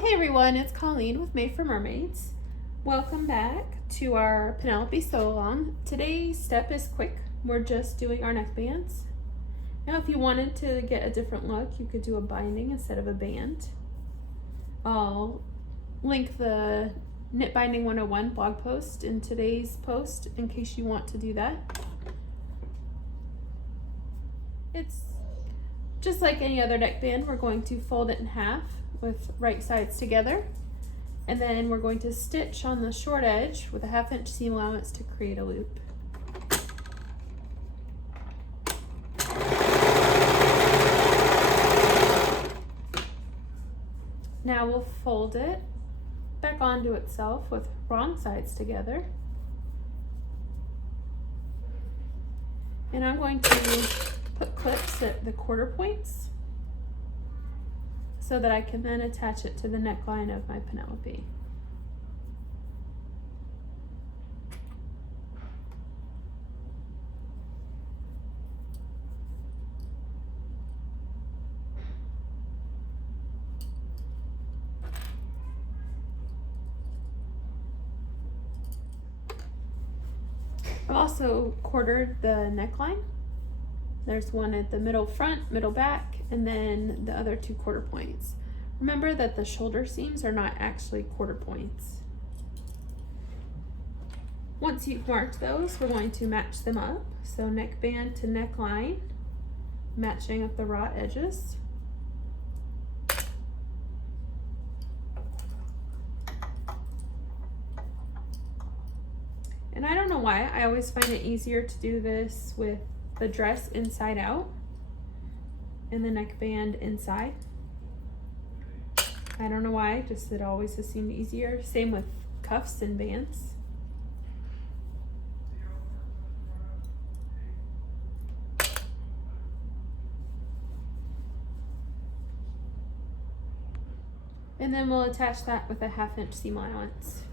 Hey everyone, it's Colleen with Made for Mermaids. Welcome back to our Penelope Sew-a-long. Today's step is quick. We're just doing our neckbands. Now if you wanted to get a different look, you could do a binding instead of a band. I'll link the Knit Binding 101 blog post in today's post in case you want to do that. It's just like any other neckband. We're going to fold it in half with right sides together, and then we're going to stitch on the short edge with a 1/2 inch seam allowance to create a loop. Now we'll fold it back onto itself with wrong sides together, and I'm going to put clips at the quarter points so that I can then attach it to the neckline of my Penelope. I've also quartered the neckline. There's one at the middle front, middle back, and then the other 2 quarter points. Remember that the shoulder seams are not actually quarter points. Once you've marked those, we're going to match them up. So neckband to neckline, matching up the raw edges. And I don't know why, I always find it easier to do this with the dress inside out and the neckband inside. I don't know why, just it always has seemed easier. Same with cuffs and bands. And then we'll attach that with a 1/2 inch seam allowance.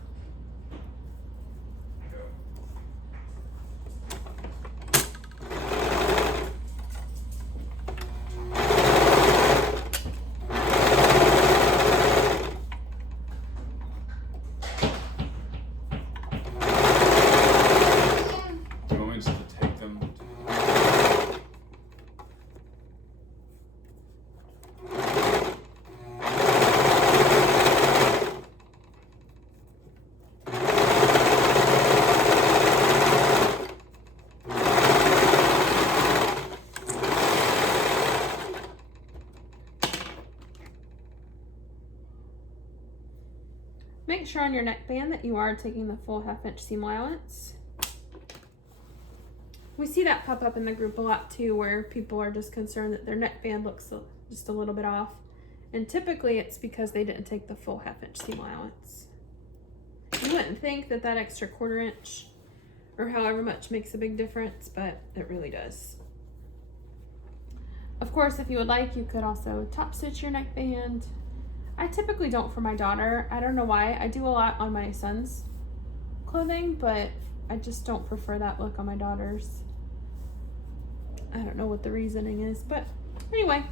Make sure on your neckband that you are taking the full 1/2 inch seam allowance. We see that pop up in the group a lot too, where people are just concerned that their neckband looks just a little bit off. And typically it's because they didn't take the full 1/2 inch seam allowance. You wouldn't think that that extra 1/4 inch or however much makes a big difference, but it really does. Of course, if you would like, you could also top stitch your neckband. I typically don't for my daughter. I don't know why. I do a lot on my son's clothing, but I just don't prefer that look on my daughter's. I don't know what the reasoning is, but anyway,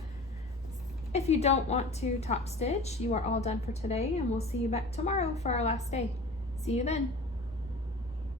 if you don't want to top stitch, you are all done for today, and we'll see you back tomorrow for our last day. See you then.